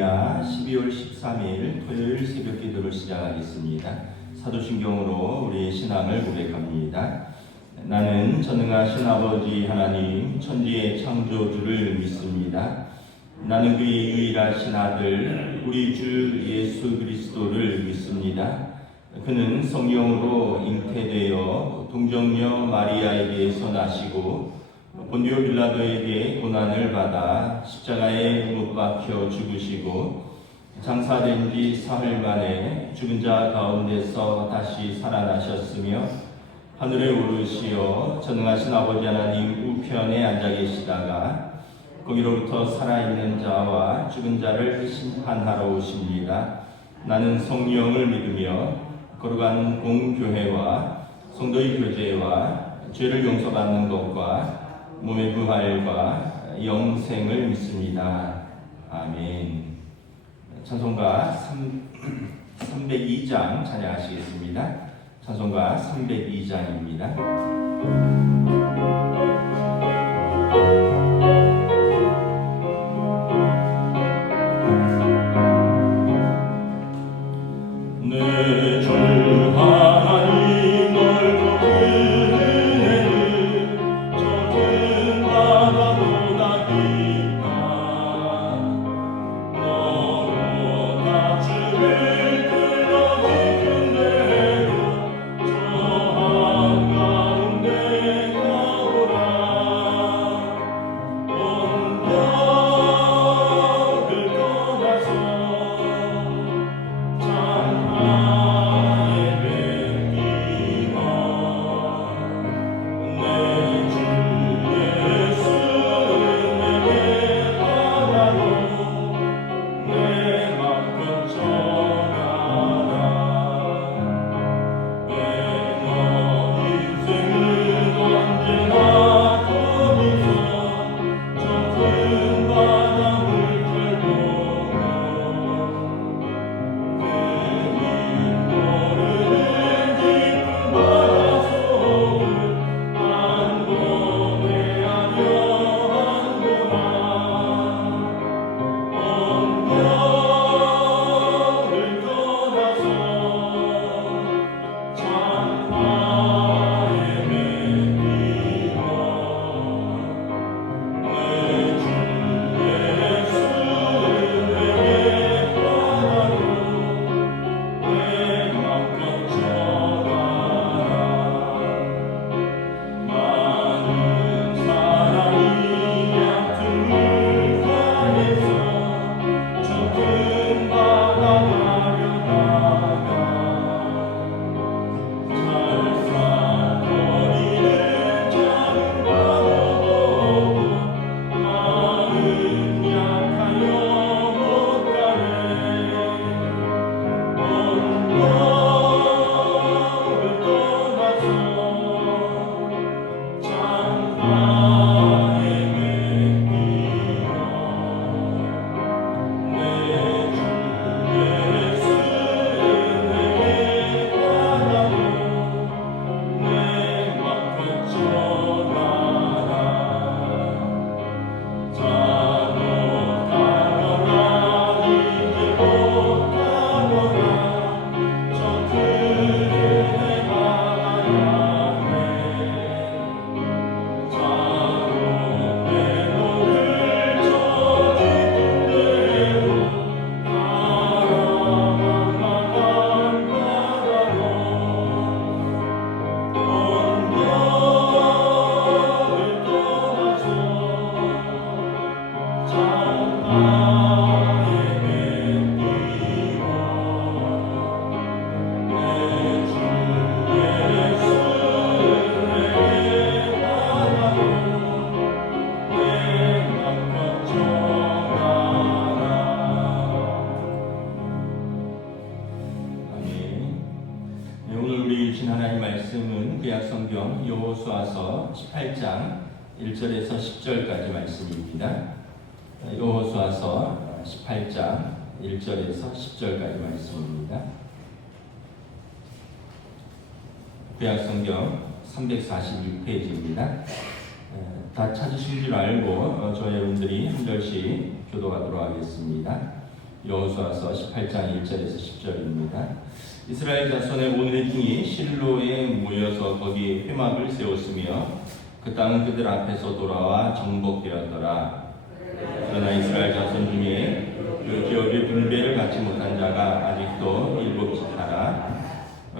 할렐루야. 12월 13일 토요일 새벽 기도를 시작하겠습니다. 사도신경으로 우리의 신앙을 고백합니다. 나는 전능하신 아버지 하나님 천지의 창조주를 믿습니다. 나는 그의 유일하신 아들 우리 주 예수 그리스도를 믿습니다. 그는 성령으로 잉태되어 동정녀 마리아에게서 나시고 본디오 빌라도에게 고난을 받아 십자가에 못 박혀 죽으시고 장사된 지 사흘 만에 죽은 자 가운데서 다시 살아나셨으며 하늘에 오르시어 전능하신 아버지 하나님 우편에 앉아 계시다가 거기로부터 살아있는 자와 죽은 자를 심판하러 오십니다. 나는 성령을 믿으며 거룩한 공교회와 성도의 교제와 죄를 용서받는 것과 몸의 부활과 영생을 믿습니다. 아멘. 찬송가 302장 찬양하시겠습니다. 찬송가 302장입니다. 내 주 하나님 넓고 큰 은혜는 저 큰 바다보다 깊다. 너로 가축을 끌어 깊은 데로 저 한가운데 가보라. 언덕을 떠나서 구약성경 여호수아서 18장 1절에서 10절까지 말씀입니다. 여호수아서 18장 1절에서 10절까지 말씀입니다. 구약성경 346페이지입니다. 다 찾으신 줄 알고 저희 여러분들이 한 절씩 교도하도록 하겠습니다. 여호수아서 18장 1절에서 10절입니다. 이스라엘 자손의 온 회중이 실로에 모여서 거기에 회막을 세웠으며 그 땅은 그들 앞에서 돌아와 정복되었더라. 그러나 이스라엘 자손 중에 그 기업의 분배를 받지 못한 자가 아직도 7지파라.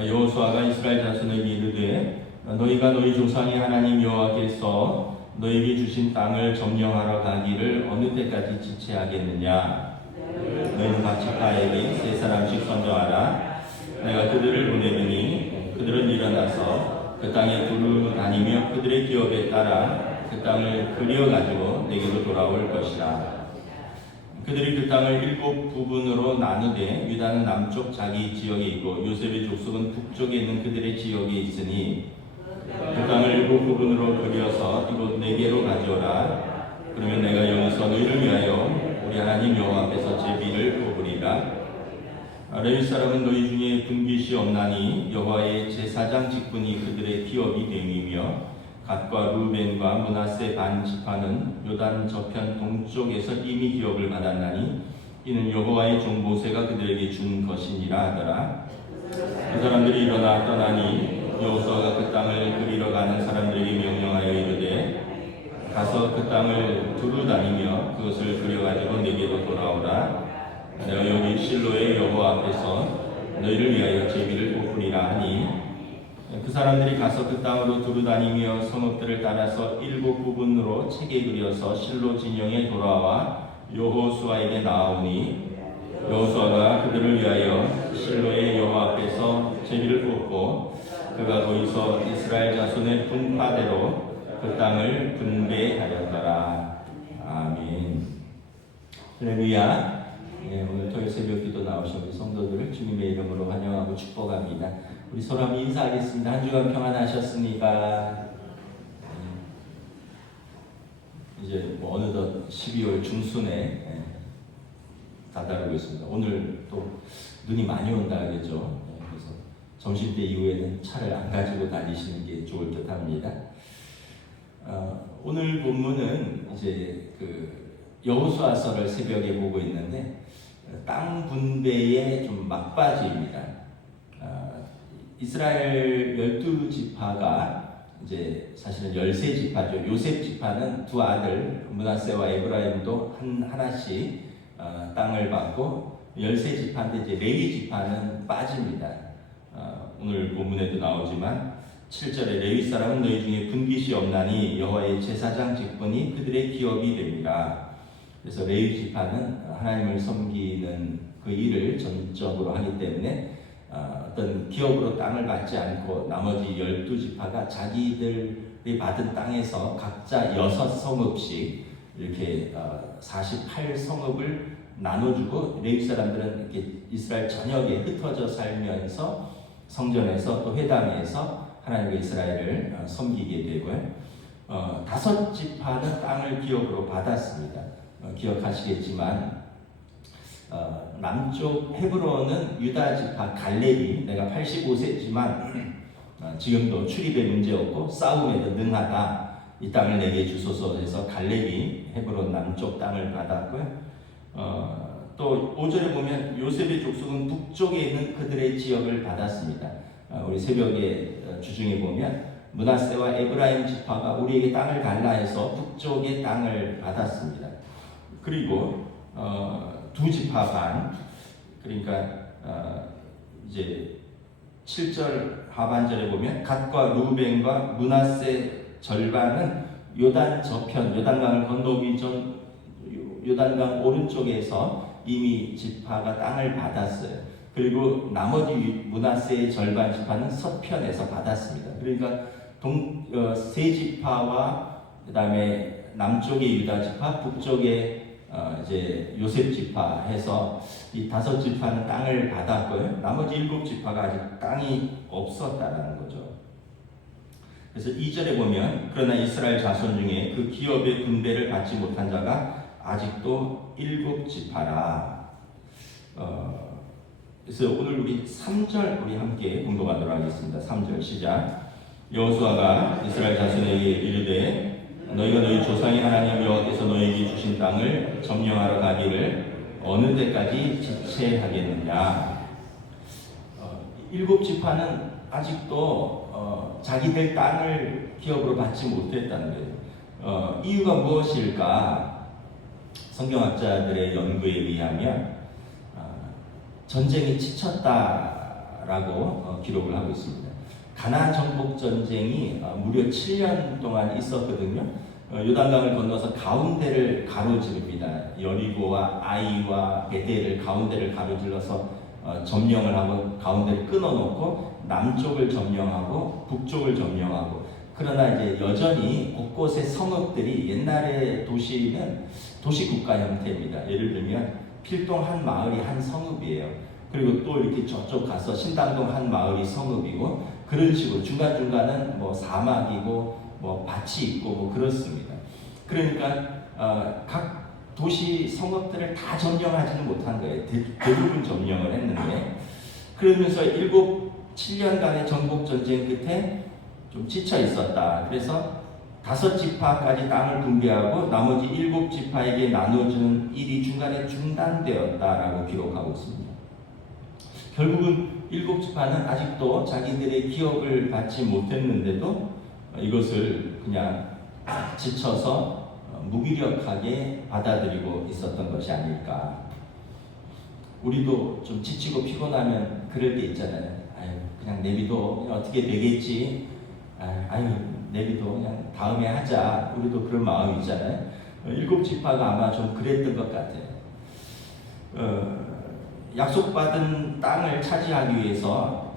여호수아가 이스라엘 자손에게 이르되 너희가 너희 조상의 하나님 여호와께서 너희에게 주신 땅을 점령하러 가기를 어느 때까지 지체하겠느냐. 너희는 각 지파에게 3사람씩 선정하라. 내가 그들을 보내느니 그들은 일어나서 그 땅에 두루 다니며 그들의 기업에 따라 그 땅을 그리어가지고 내게로 돌아올 것이라. 그들이 그 땅을 7부분으로 나누되 유다는 남쪽 자기 지역에 있고 요셉의 족속은 북쪽에 있는 그들의 지역에 있으니 그 땅을 7부분으로 그려서 이곳 네개로 가져오라. 그러면 내가 여기서 너희를 위하여 우리 하나님 여호와 앞에서 제비를 뽑으리라. 레위 사람은 너희 중에 분깃이 없나니 여호와의 제사장 직분이 그들의 기업이 됨이며 갓과 루벤과 므낫세 반 지파는 요단 저편 동쪽에서 이미 기업을 받았나니 이는 여호와의 종 모세가 그들에게 준 것이니라 하더라. 그 사람들이 일어나 떠나니 여호수아가 그 땅을 그리러 가는 사람들에게 명령하여 이르되 가서 그 땅을 두루 다니며 그것을 그려가지고 내게로 돌아오라. 내가 여기 실로의 여호와 앞에서 너희를 위하여 제비를 뽑으리라 하니 그 사람들이 가서 그 땅으로 두루 다니며 성읍들을 따라서 7부분으로 책에 그려서 실로 진영에 돌아와 여호수아에게 나아오니 여호수아가 그들을 위하여 실로의 여호와 앞에서 제비를 뽑고 그가 거기서 이스라엘 자손의 분파대로 그 땅을 분배하였더라. 아멘. 할렐루야. 오늘 토요일 새벽 기도 나오신 우리 성도들을 주님의 이름으로 환영하고 축복합니다. 우리 서로 한번 인사하겠습니다. 한 주간 평안하셨습니까? 이제 어느덧 12월 중순에 다다르고 있습니다. 오늘 또 눈이 많이 온다 하겠죠. 그래서 점심때 이후에는 차를 안 가지고 다니시는 게 좋을 듯합니다. 오늘 본문은 이제 그 여호수아서를 새벽에 보고 있는데 땅 분배의 좀 막바지입니다. 이스라엘 12지파가 이제 사실은 13지파죠. 요셉 지파는 두 아들 므낫세와 에브라임도 하나씩 땅을 받고 13지파인데 이제 레위 지파는 빠집니다. 오늘 본문에도 나오지만 7절에 레위 사람은 너희 중에 분깃이 없나니 여호와의 제사장 직분이 그들의 기업이 됩니다. 그래서 레위 지파는 하나님을 섬기는 그 일을 전적으로 하기 때문에 어떤 기업으로 땅을 받지 않고 나머지 12지파가 자기들이 받은 땅에서 각자 6성읍씩 이렇게 48성읍을 나눠주고 레위 사람들은 이렇게 이스라엘 전역에 흩어져 살면서 성전에서 또 회당에서 하나님의 이스라엘을 섬기게 되고요. 5지파는 땅을 기업으로 받았습니다. 기억하시겠지만 남쪽 헤브론은 유다 지파 갈렙이 내가 85세지만 지금도 출입에 문제 없고 싸움에도 능하다. 이 땅을 내게 주소서 해서 갈렙이 헤브론 남쪽 땅을 받았고요. 또 5절에 보면 요셉의 족속은 북쪽에 있는 그들의 지역을 받았습니다. 우리 새벽에 주중에 보면 므낫세와 에브라임 지파가 우리에게 땅을 달라 해서 북쪽의 땅을 받았습니다. 그리고 2지파 반, 그러니까 이제 7절 하반절에 보면 갓과 루벤과 므낫세 절반은 요단 저편, 요단강을 건너기 전 요단강 오른쪽에서 이미 지파가 땅을 받았어요. 그리고 나머지 므낫세의 절반 지파는 서편에서 받았습니다. 그러니까 세 지파와 그다음에 남쪽의 유다 지파, 북쪽의 이제 요셉 지파 해서 이 5지파는 땅을 받았고요. 나머지 7지파가 아직 땅이 없었다라는 거죠. 그래서 2절에 보면 그러나 이스라엘 자손 중에 그 기업의 분배를 받지 못한 자가 아직도 7지파라. 그래서 오늘 우리 3절 우리 함께 공독하도록 하겠습니다. 3절 시작. 여호수아가 이스라엘 자손에게 이르되 너희가 너희 조상의 하나님 여호와께서 너희에게 주신 땅을 점령하러 가기를 어느 때까지 지체하겠느냐. 일곱 지파는 아직도 자기들 땅을 기업으로 받지 못했다는 거예요. 이유가 무엇일까? 성경학자들의 연구에 의하면 전쟁이 지쳤다라고 기록을 하고 있습니다. 가나안 정복 전쟁이 무려 7년 동안 있었거든요. 요단강을 건너서 가운데를 가로지릅니다. 여리고와 아이와 베델을 가운데를 가로질러서 점령을 하고 가운데를 끊어놓고 남쪽을 점령하고 북쪽을 점령하고, 그러나 이제 여전히 곳곳의 성읍들이, 옛날의 도시는 도시국가 형태입니다. 예를 들면 필동 한 마을이 한 성읍이에요. 그리고 또 이렇게 저쪽 가서 신당동 한 마을이 성읍이고, 그런 식으로 중간중간은 뭐 사막이고 뭐 밭이 있고 뭐 그렇습니다. 그러니까 각 도시 성읍들을 다 점령하지는 못한 거예요. 대부분 점령을 했는데, 그러면서 7년간의 정복 전쟁 끝에 좀 지쳐 있었다. 그래서 5지파까지 땅을 분배하고 나머지 7지파에게 나눠주는 일이 중간에 중단되었다라고 기록하고 있습니다. 결국은 7지파는 아직도 자기들의 기업을 받지 못했는데도 이것을 그냥 지쳐서 무기력하게 받아들이고 있었던 것이 아닐까. 우리도 좀 지치고 피곤하면 그럴 때 있잖아요. 아유, 그냥 내비도 그냥 어떻게 되겠지. 아유, 내비도 그냥 다음에 하자. 우리도 그런 마음이 있잖아요. 7지파가 아마 좀 그랬던 것 같아요. 약속받은 땅을 차지하기 위해서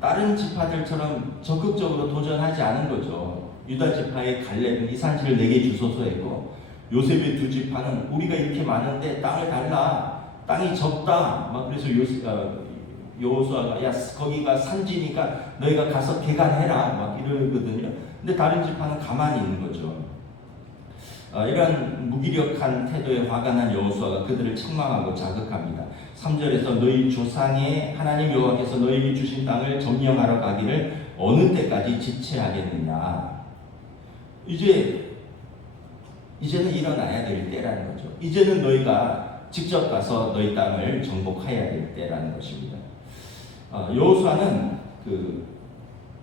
다른 지파들처럼 적극적으로 도전하지 않은 거죠. 유다 지파의 갈렙은 이 산지를 내게 주소서 했고, 요셉의 2지파는 우리가 이렇게 많은데 땅을 달라. 땅이 적다. 막 그래서 여호수아가 야 거기가 산지니까 너희가 가서 개간해라. 막 이러거든요. 근데 다른 지파는 가만히 있는 거죠. 이러한 무기력한 태도에 화가 난 여호수아가 그들을 책망하고 자극합니다. 3절에서 너희 조상의 하나님 여호와께서 너희에게 주신 땅을 점령하러 가기를 어느 때까지 지체하겠느냐. 이제는 일어나야 될 때라는 거죠. 이제는 너희가 직접 가서 너희 땅을 정복해야 될 때라는 것입니다. 여호수아는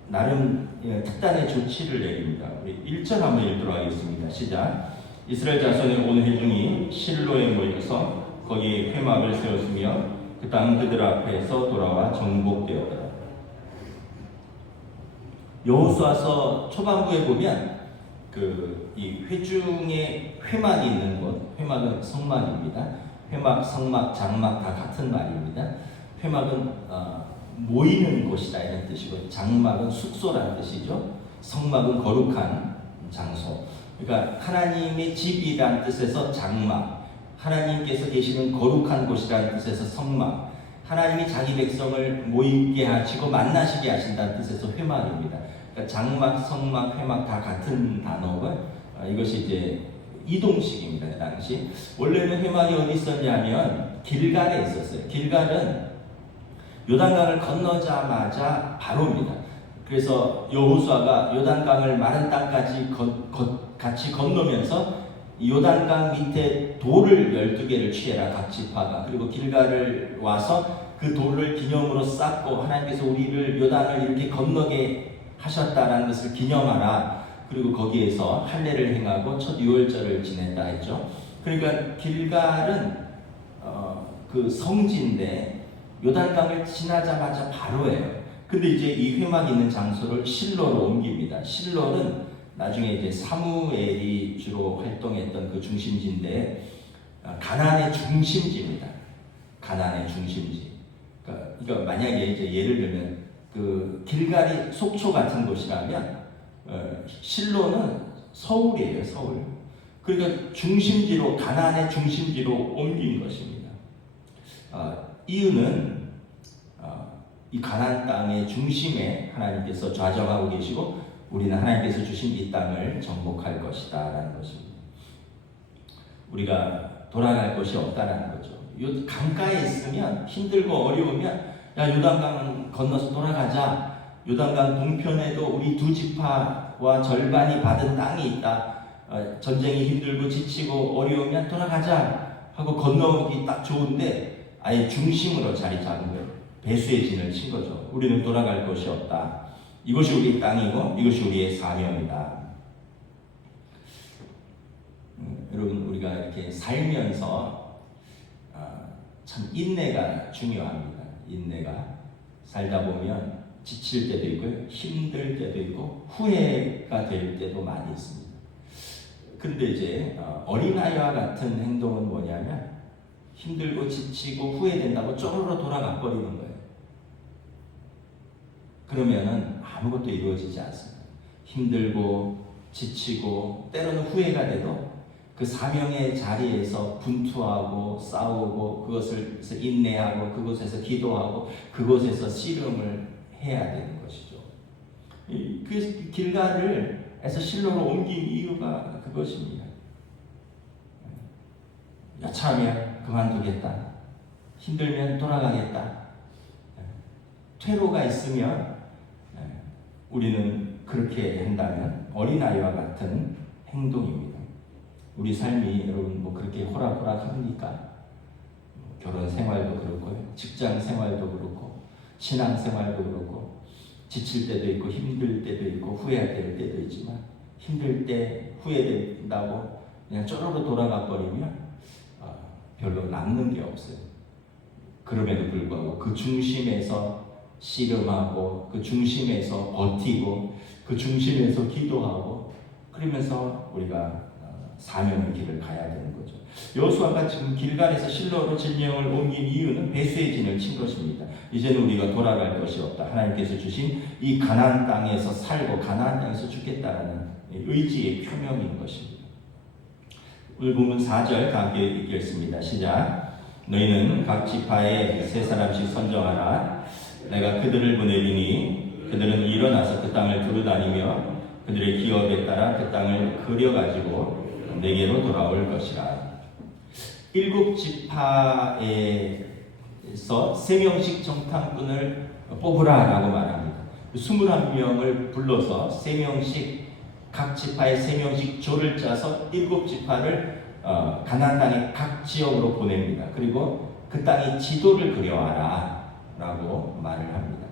나름 특단의 조치를 내립니다. 우리 1절 한번 읽도록 하겠습니다. 시작. 이스라엘 자손의 온 회중이 실로에 모여서 거기 회막을 세웠으며 그 땅 그들 앞에서 돌아와 정복되었더라. 여호수아서 초반부에 보면 이 회중의 회막이 있는 곳, 회막은 성막입니다. 회막, 성막, 장막 다 같은 말입니다. 회막은 모이는 곳이다 이런 뜻이고, 장막은 숙소라는 뜻이죠. 성막은 거룩한 장소. 그러니까 하나님의 집이라는 뜻에서 장막, 하나님께서 계시는 거룩한 곳이라는 뜻에서 성막, 하나님이 자기 백성을 모이게 하시고 만나시게 하신다는 뜻에서 회막입니다. 그러니까 장막, 성막, 회막 다 같은 단어가 이것이 이제 이동식입니다. 당시 원래는 회막이 어디 있었냐면 길갈에 있었어요. 길갈은 요단강을 건너자마자 바로입니다. 그래서 여호수아가 요단강을 마른 땅까지 같이 건너면서 요단강 밑에 돌을 12개를 취해라 각 지파가. 그리고 길갈을 와서 그 돌을 기념으로 쌓고 하나님께서 우리를 요단을 이렇게 건너게 하셨다라는 것을 기념하라. 그리고 거기에서 할례를 행하고 첫 유월절을 지낸다 했죠. 그러니까 길갈은 그 성지인데 요단강을 지나자마자 바로예요. 근데 이제 이 회막이 있는 장소를 실로로 옮깁니다. 실로는 나중에 이제 사무엘이 주로 활동했던 그 중심지인데 가나안의 중심지입니다. 가나안의 중심지. 그러니까 만약에 이제 예를 들면 그 길갈이 속초 같은 곳이라면 실로는 서울이에요, 서울. 그러니까 중심지로, 가나안의 중심지로 옮긴 것입니다. 이유는 이 가나안 땅의 중심에 하나님께서 좌정하고 계시고 우리는 하나님께서 주신 이 땅을 정복할 것이다 라는 것입니다. 우리가 돌아갈 곳이 없다라는 거죠. 강가에 있으면 힘들고 어려우면 야 요단강 건너서 돌아가자. 요단강 동편에도 우리 2지파와 절반이 받은 땅이 있다. 전쟁이 힘들고 지치고 어려우면 돌아가자 하고 건너기 딱 좋은데 아예 중심으로 자리 잡은 거예요. 배수의 진을 친 거죠. 우리는 돌아갈 곳이 없다. 이것이 우리 땅이고 이것이 우리의 사명이다. 여러분, 우리가 이렇게 살면서 참 인내가 중요합니다. 인내가 살다 보면 지칠 때도 있고요, 힘들 때도 있고 후회가 될 때도 많이 있습니다. 근데 이제 어린아이와 같은 행동은 뭐냐면 힘들고 지치고 후회된다고 쪼르르 돌아가 버리는 거예요. 그러면은 아무것도 이루어지지 않습니다. 힘들고 지치고 때로는 후회가 돼도 그 사명의 자리에서 분투하고 싸우고 그것을 인내하고 그곳에서 기도하고 그곳에서 씨름을 해야 되는 것이죠. 그 길갈에서 실로로 옮긴 이유가 그것입니다. 여차하면 그만두겠다. 힘들면 돌아가겠다. 퇴로가 있으면 우리는 그렇게 한다면 어린아이와 같은 행동입니다. 우리 삶이 여러분 뭐 그렇게 호락호락합니까? 결혼 생활도 그렇고요, 직장 생활도 그렇고, 신앙 생활도 그렇고, 지칠 때도 있고 힘들 때도 있고 후회될 때도 있지만 힘들 때 후회된다고 그냥 쪼르르 돌아가 버리면 별로 남는 게 없어요. 그럼에도 불구하고 그 중심에서 씨름하고 그 중심에서 버티고 그 중심에서 기도하고 그러면서 우리가 사명의 길을 가야 되는 거죠. 여호수아가 지금 길갈에서 실로로 진영을 옮긴 이유는 배수의 진을 친 것입니다. 이제는 우리가 돌아갈 것이 없다. 하나님께서 주신 이 가나안 땅에서 살고 가나안 땅에서 죽겠다라는 의지의 표명인 것입니다. 오늘 본문 4절 함께 읽겠습니다. 시작. 너희는 각 지파에 세 사람씩 선정하라. 내가 그들을 보내리니 그들은 일어나서 그 땅을 두루다니며 그들의 기업에 따라 그 땅을 그려가지고 내게로 돌아올 것이라. 7지파에서 3명씩 정탐꾼을 뽑으라라고 말합니다. 21명을 불러서 3명씩 각 지파에 3명씩 조를 짜서 7지파를 가나안 땅의 각 지역으로 보냅니다. 그리고 그 땅의 지도를 그려와라 라고 말을 합니다.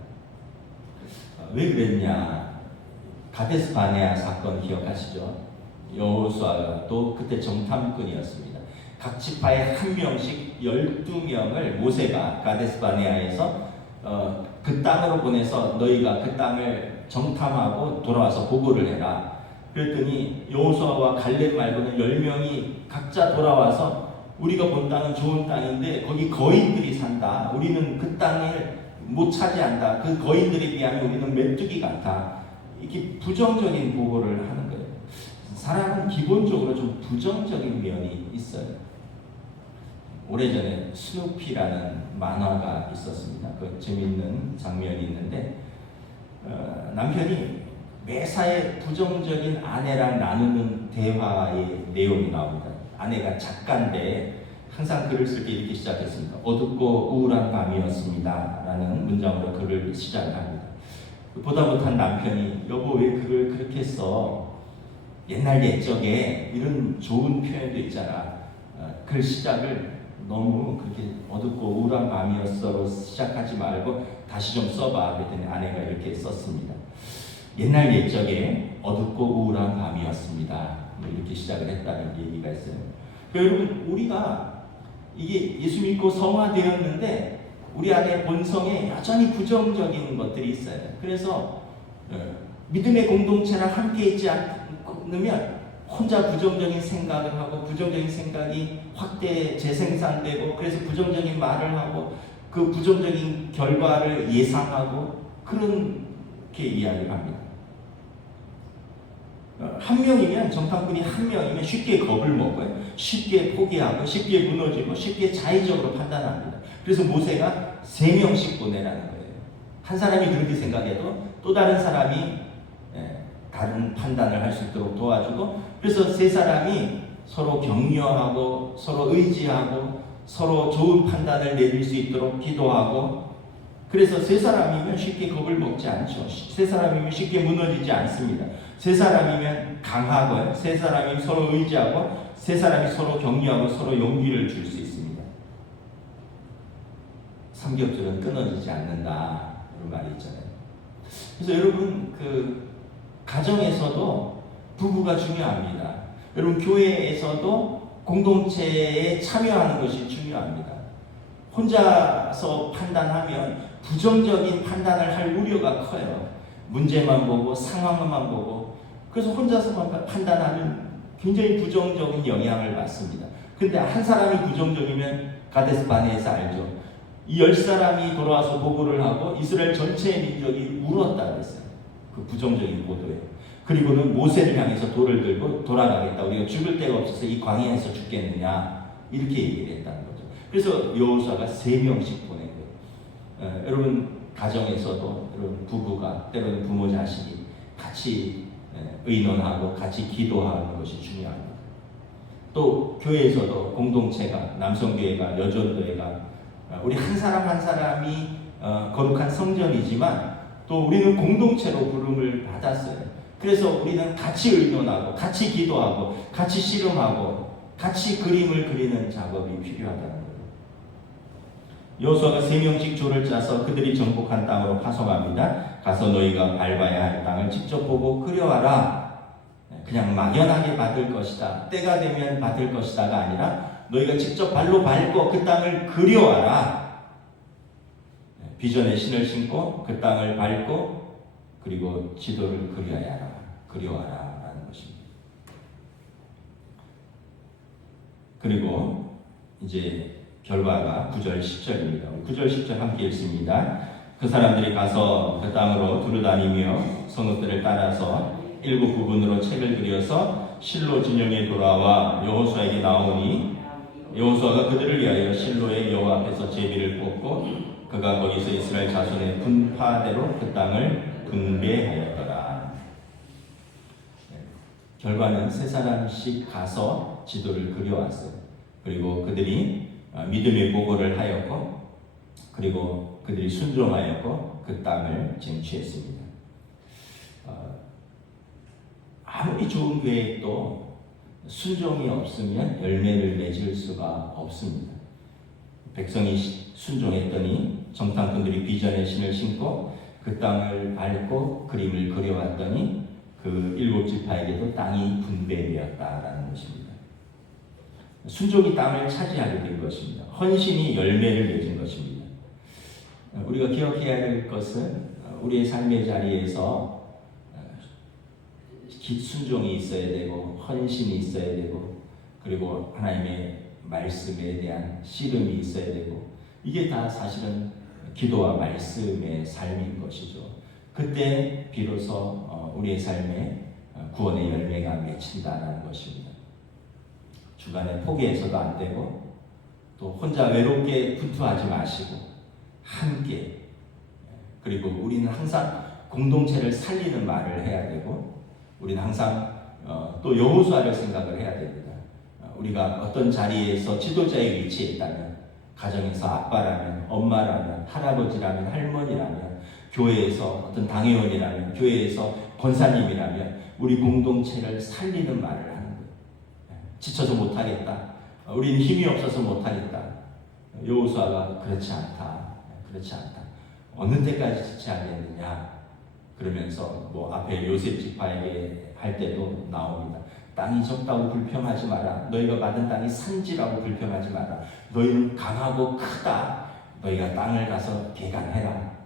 왜 그랬냐? 가데스 바네아 사건 기억하시죠? 여호수아가 또 그때 정탐꾼이었습니다. 각 지파에 한 명씩 12명을 모세가 가데스 바네아에서 그 땅으로 보내서 너희가 그 땅을 정탐하고 돌아와서 보고를 해라. 그랬더니 여호수아와 갈렙 말고는 10명이 각자 돌아와서 우리가 본 땅은 좋은 땅인데 거기 거인들이 산다. 우리는 그 땅을 못 차지한다. 그 거인들에 비하면 우리는 메뚜기 같아. 이렇게 부정적인 보고를 하는 거예요. 사람은 기본적으로 좀 부정적인 면이 있어요. 오래전에 스누피라는 만화가 있었습니다. 그 재밌는 장면이 있는데 남편이 매사에 부정적인 아내랑 나누는 대화의 내용이 나옵니다. 아내가 작가인데 항상 글을 쓸 때 이렇게 시작했습니다. 어둡고 우울한 밤이었습니다 라는 문장으로 글을 시작합니다. 보다 못한 남편이 여보 왜 글을 그렇게 써? 옛날 옛적에 이런 좋은 표현도 있잖아. 글 시작을 너무 그렇게 어둡고 우울한 밤이었어로 시작하지 말고 다시 좀 써봐. 그랬더니 아내가 이렇게 썼습니다. 옛날 옛적에 어둡고 우울한 밤이었습니다. 이렇게 시작을 했다는 얘기가 있어요. 그러니까 여러분 우리가 이게 예수 믿고 성화되었는데 우리 안에 본성에 여전히 부정적인 것들이 있어요. 그래서 믿음의 공동체랑 함께 있지 않으면 혼자 부정적인 생각을 하고 부정적인 생각이 확대 재생산되고 그래서 부정적인 말을 하고 그 부정적인 결과를 예상하고 그렇게 이야기를 합니다. 한 명이면 정탐꾼이 한 명이면 쉽게 겁을 먹고요. 쉽게 포기하고 쉽게 무너지고 쉽게 자의적으로 판단합니다. 그래서 모세가 3명씩 보내라는 거예요. 한 사람이 그렇게 생각해도 또 다른 사람이 다른 판단을 할 수 있도록 도와주고 그래서 3사람이 서로 격려하고 서로 의지하고 서로 좋은 판단을 내릴 수 있도록 기도하고 그래서 3사람이면 쉽게 겁을 먹지 않죠. 3사람이면 쉽게 무너지지 않습니다. 3사람이면 강하고요. 3사람이 서로 의지하고 세 사람이 서로 격려하고 서로 용기를 줄 수 있습니다. 삼겹살은 끊어지지 않는다 이런 말이 있잖아요. 그래서 여러분 가정에서도 부부가 중요합니다. 여러분 교회에서도 공동체에 참여하는 것이 중요합니다. 혼자서 판단하면 부정적인 판단을 할 우려가 커요. 문제만 보고 상황만 보고 그래서 혼자서만 판단하면 굉장히 부정적인 영향을 받습니다. 근데 한 사람이 부정적이면 가데스 바네에서 알죠. 이 10사람이 돌아와서 보고를 하고 이스라엘 전체 민족이 울었다 그랬어요. 그 부정적인 보도에. 그리고는 모세를 향해서 돌을 들고 돌아가겠다. 우리가 죽을 데가 없어서 이 광야에서 죽겠느냐 이렇게 얘기를 했다는 거죠. 그래서 여호수아가 3명씩 보낸 거예요. 여러분 가정에서도 여러분 부부가 때로는 부모 자식이 같이 의논하고 같이 기도하는 것이 중요합니다. 또 교회에서도 공동체가 남성교회가 여전교회가 우리 한 사람 한 사람이 거룩한 성전이지만 또 우리는 공동체로 부름을 받았어요. 그래서 우리는 같이 의논하고 같이 기도하고 같이 씨름하고 같이 그림을 그리는 작업이 필요하다는 거예요. 여호수아가 3명씩 조를 짜서 그들이 정복한 땅으로 파송합니다. 가서 너희가 밟아야 할 땅을 직접 보고 그려와라. 그냥 막연하게 받을 것이다. 때가 되면 받을 것이다가 아니라 너희가 직접 발로 밟고 그 땅을 그려와라. 비전의 신을 신고 그 땅을 밟고 그리고 지도를 그려와라 라는 것입니다. 그리고 이제 결과가 9절 10절입니다. 9절 10절 함께 읽습니다. 그 사람들이 가서 그 땅으로 두루다니며 성읍들을 따라서 7 부분으로 책을 그려서 실로 진영에 돌아와 여호수아에게 나오니 여호수아가 그들을 위하여 실로의 여호와 앞에서 제비를 뽑고 그가 거기서 이스라엘 자손의 분파대로 그 땅을 분배하였더라. 결과는 3사람씩 가서 지도를 그려왔어요. 그리고 그들이 믿음의 보고를 하였고 그리고 그들이 순종하였고 그 땅을 쟁취했습니다. 아무리 좋은 계획도 순종이 없으면 열매를 맺을 수가 없습니다. 백성이 순종했더니 정탐꾼들이 비전의 신을 신고 그 땅을 밟고 그림을 그려왔더니 그 7지파에게도 땅이 분배되었다라는 것입니다. 순종이 땅을 차지하게 된 것입니다. 헌신이 열매를 맺은 것입니다. 우리가 기억해야 될 것은 우리의 삶의 자리에서 순종이 있어야 되고 헌신이 있어야 되고 그리고 하나님의 말씀에 대한 씨름이 있어야 되고 이게 다 사실은 기도와 말씀의 삶인 것이죠. 그때 비로소 우리의 삶에 구원의 열매가 맺힌다는 것입니다. 중간에 포기해서도 안 되고 또 혼자 외롭게 분투하지 마시고 함께 그리고 우리는 항상 공동체를 살리는 말을 해야 되고 우리는 항상 또 여호수아를 생각을 해야 됩니다. 우리가 어떤 자리에서 지도자의 위치에 있다면 가정에서 아빠라면 엄마라면 할아버지라면 할머니라면 교회에서 어떤 당회원이라면 교회에서 권사님이라면 우리 공동체를 살리는 말을 하는 거예요. 지쳐서 못하겠다. 우리는 힘이 없어서 못하겠다. 여호수아가 그렇지 않다. 그렇지 않다. 어느 때까지 지체하겠느냐. 그러면서 앞에 요셉 지파에게 할 때도 나옵니다. 땅이 적다고 불평하지 마라. 너희가 받은 땅이 산지라고 불평하지 마라. 너희는 강하고 크다. 너희가 땅을 가서 개간해라.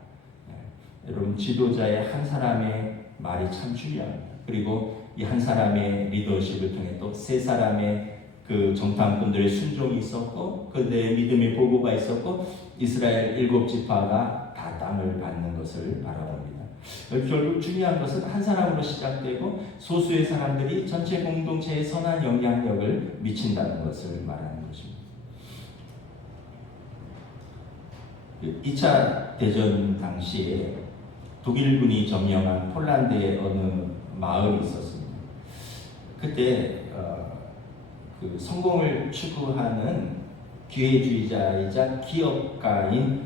여러분 지도자의 한 사람의 말이 참 중요합니다. 그리고 이 한 사람의 리더십을 통해 또 3사람의 그 정탐꾼들의 순종이 있었고 그들의 믿음의 보고가 있었고 이스라엘 7지파가 다 땅을 받는 것을 바라봅니다. 결국 중요한 것은 한 사람으로 시작되고 소수의 사람들이 전체 공동체에 선한 영향력을 미친다는 것을 말하는 것입니다. 2차 대전 당시에 독일군이 점령한 폴란드의 어느 마을이 있었습니다. 그때 그 성공을 추구하는 기회주의자이자 기업가인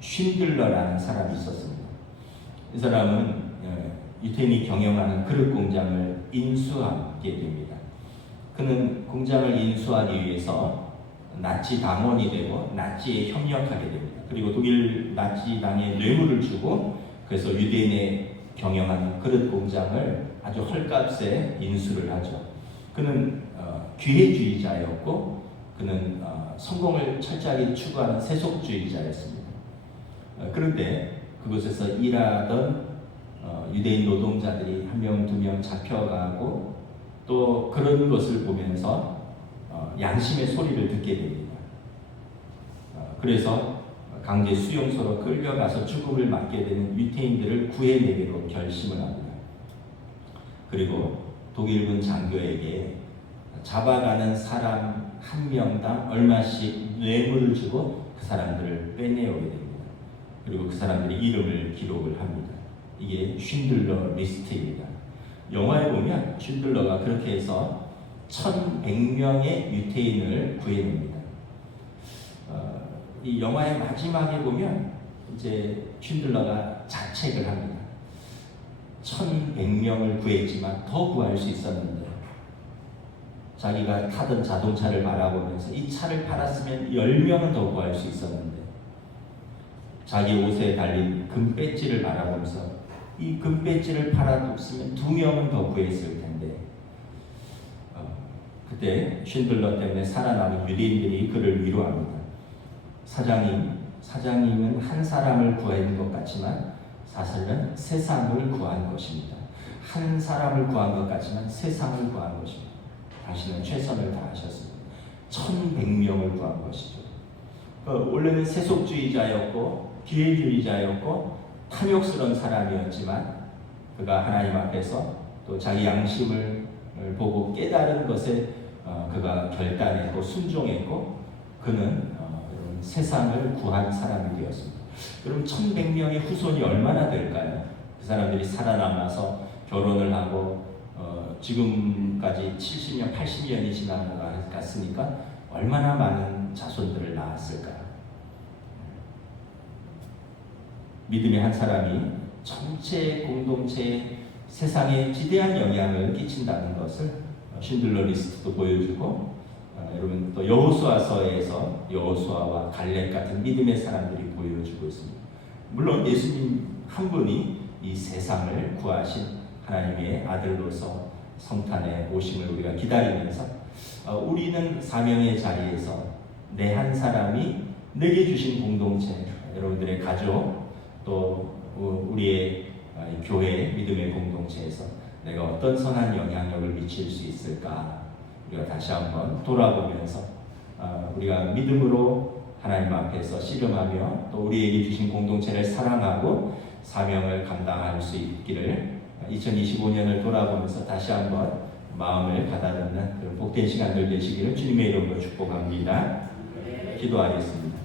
쉰들러라는 사람이 있었습니다. 이 사람은 유태인이 경영하는 그릇 공장을 인수하게 됩니다. 그는 공장을 인수하기 위해서 나치 당원이 되고 나치에 협력하게 됩니다. 그리고 독일 나치당에 뇌물을 주고 그래서 유대인에 경영하는 그릇 공장을 아주 헐값에 인수를 하죠. 그는 기회주의자였고 그는 성공을 철저하게 추구하는 세속주의자였습니다. 그런데 그곳에서 일하던 유대인 노동자들이 한 명, 두 명 잡혀가고 또 그런 것을 보면서 양심의 소리를 듣게 됩니다. 그래서 강제 수용소로 끌려가서 죽음을 맞게 되는 유태인들을 구해내기로 결심을 합니다. 그리고 독일군 장교에게 잡아가는 사람 한 명당 얼마씩 뇌물을 주고 그 사람들을 빼내오게 됩니다. 그리고 그 사람들의 이름을 기록을 합니다. 이게 쉰들러 리스트입니다. 영화에 보면 쉰들러가 그렇게 해서 1100명의 유태인을 구해냅니다. 이 영화의 마지막에 보면 이제 쉰들러가 자책을 합니다. 1100명을 구했지만 더 구할 수 있었는데 자기가 타던 자동차를 바라보면서 이 차를 팔았으면 10명은 더 구할 수 있었는데 자기 옷에 달린 금배지를 바라보면서 이 금배지를 팔아뒀으면 2명은 더 구했을 텐데 그때 쉰들러 때문에 살아남은 유대인들이 그를 위로합니다. 사장님은 한 사람을 구한 것 같지만 사실은 세상을 구한 것입니다. 한 사람을 구한 것 같지만 세상을 구한 것입니다. 당신은 최선을 다하셨습니다. 1100명을 구한 것이죠. 원래는 세속주의자였고 기회주의자였고 탐욕스러운 사람이었지만 그가 하나님 앞에서 또 자기 양심을 보고 깨달은 것에 그가 결단했고 순종했고 그는 세상을 구한 사람이 되었습니다. 그럼 1100명의 후손이 얼마나 될까요? 그 사람들이 살아남아서 결혼을 하고 지금까지 70년, 80년이 지나갔으니까 얼마나 많은 자손들을 낳았을까요? 믿음의 한 사람이 전체 공동체에 세상에 지대한 영향을 끼친다는 것을 쉰들러 리스트도 보여주고 여러분 또 여호수아서에서 여호수아와 갈렙 같은 믿음의 사람들이 보여주고 있습니다. 물론 예수님 한 분이 이 세상을 구하신 하나님의 아들로서 성탄에 오심을 우리가 기다리면서 우리는 사명의 자리에서 내 한 사람이 내게 주신 공동체, 여러분들의 가족, 또 우리의 교회 믿음의 공동체에서 내가 어떤 선한 영향력을 미칠 수 있을까 우리가 다시 한번 돌아보면서 우리가 믿음으로 하나님 앞에서 씨름하며 또 우리에게 주신 공동체를 사랑하고 사명을 감당할 수 있기를 2025년을 돌아보면서 다시 한번 마음을 가다듬는 그런 복된 시간들 되시기를 주님의 이름으로 축복합니다. 기도하겠습니다.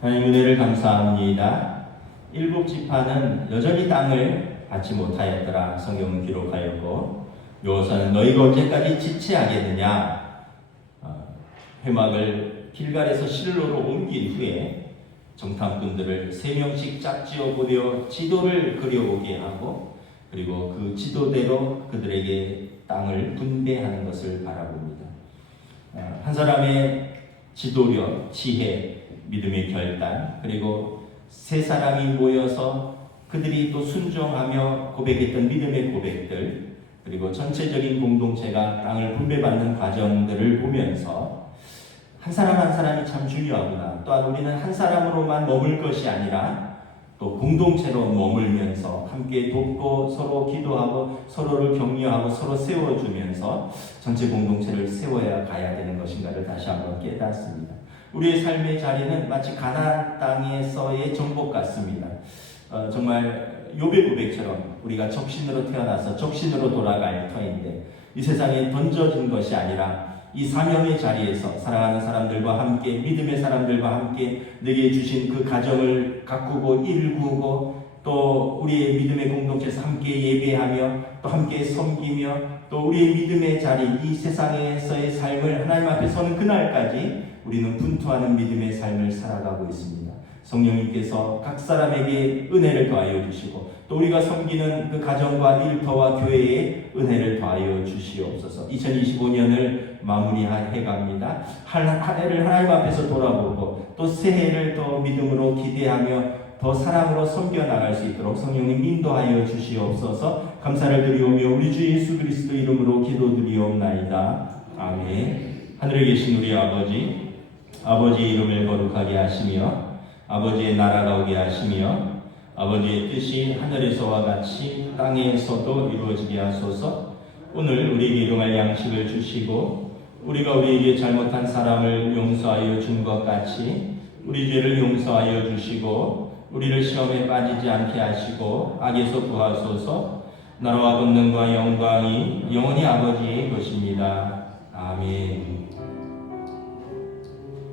하나님 은혜를 감사합니다. 일곱 지파는 여전히 땅을 받지 못하였더라 성경은 기록하였고 여호수아는 너희가 언제까지 지체하겠느냐 회막을 길갈에서 실로로 옮긴 후에 정탐꾼들을 3명씩 짝지어 보내어 지도를 그려오게 하고 그리고 그 지도대로 그들에게 땅을 분배하는 것을 바라봅니다. 한 사람의 지도력, 지혜, 믿음의 결단 그리고 세 사람이 모여서 그들이 또 순종하며 고백했던 믿음의 고백들 그리고 전체적인 공동체가 땅을 분배받는 과정들을 보면서 한 사람 한 사람이 참 중요하구나. 또한 우리는 한 사람으로만 머물 것이 아니라 또 공동체로 머물면서 함께 돕고 서로 기도하고 서로를 격려하고 서로 세워주면서 전체 공동체를 세워야 가야 되는 것인가를 다시 한번 깨닫습니다. 우리의 삶의 자리는 마치 가나안 땅에서의 정복 같습니다. 정말 욥의 고백처럼 우리가 적신으로 태어나서 적신으로 돌아갈 터인데 이 세상에 던져진 것이 아니라 이 사명의 자리에서 사랑하는 사람들과 함께 믿음의 사람들과 함께 내게 주신 그 가정을 가꾸고 일구고 또 우리의 믿음의 공동체에서 함께 예배하며 또 함께 섬기며 또 우리의 믿음의 자리 이 세상에서의 삶을 하나님 앞에 서는 그날까지 우리는 분투하는 믿음의 삶을 살아가고 있습니다. 성령님께서 각 사람에게 은혜를 더하여 주시고 또 우리가 섬기는 그 가정과 일터와 교회에 은혜를 더하여 주시옵소서. 2025년을 마무리해 갑니다. 한 해를 하나님 앞에서 돌아보고 또 새해를 더 믿음으로 기대하며 더 사랑으로 섬겨 나갈 수 있도록 성령님 인도하여 주시옵소서. 감사를 드리오며 우리 주 예수 그리스도 이름으로 기도드리옵나이다. 아멘. 하늘에 계신 우리 아버지, 아버지의 이름을 거룩하게 하시며 아버지의 나라가 오게 하시며 아버지의 뜻이 하늘에서와 같이 땅에서도 이루어지게 하소서. 오늘 우리에게 일용할 양식을 주시고 우리가 우리에게 잘못한 사람을 용서하여 준 것 같이 우리 죄를 용서하여 주시고 우리를 시험에 빠지지 않게 하시고 악에서 구하소서. 나라와 권능과 영광이 영원히 아버지의 것입니다. 아멘.